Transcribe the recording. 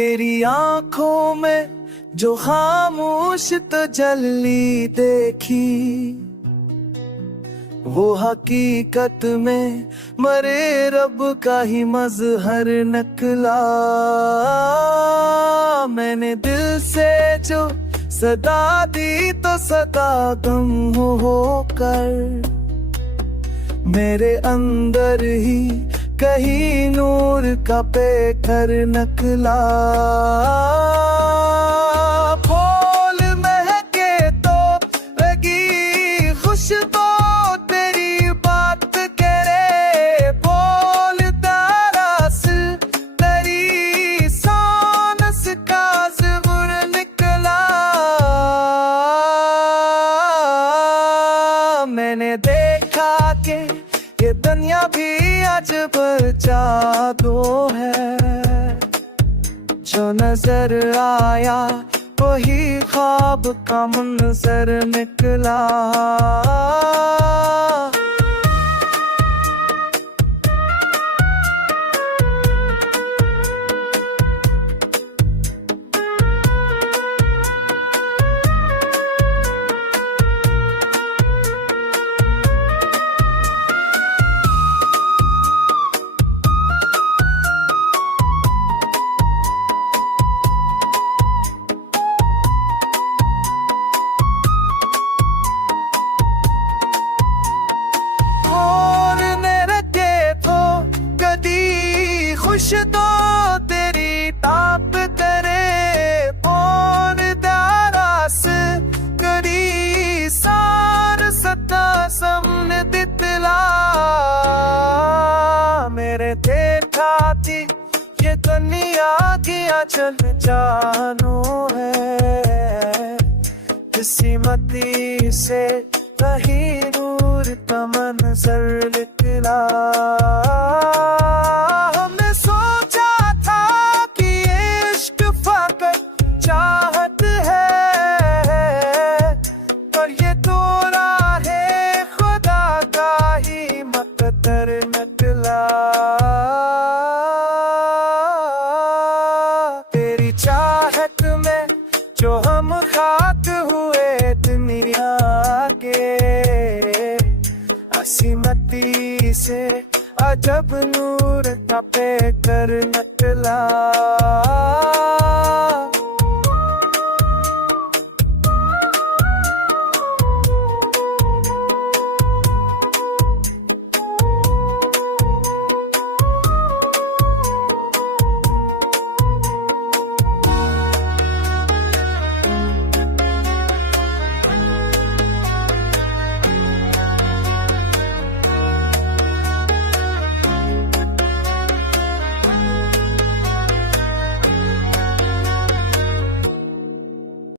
तेरी आंखों में जो खामोश तजल्ली देखी, वो हकीकत में मरे रब का ही मजहर निकला। मैंने दिल से जो सदा दी तो सदा गम होकर मेरे अंदर ही कहीं नूर का पेकर निकला। फूल महके तो लगी खुशबू तेरी बात करे, बोल तारस तेरी सांस का ज़िक्र निकला। मैंने देखा कि ये दुनिया भी अजब जादू है, जो नजर आया वही ख्वाब का मंजर निकला। खुश तो तेरी ताप करे, पौन दारास करी सार सता समन दितला। मेरे देखा थी ये दुनिया की अचल जानो है, किसी मती से कहीं दूर का मंजर निकला। चाहत है पर ये तो राहे खुदा का ही मकदर निकला। तेरी चाहत में जो हम खाक हुए दुनिया के, असीमती से अजब नूर का पेकर निकला।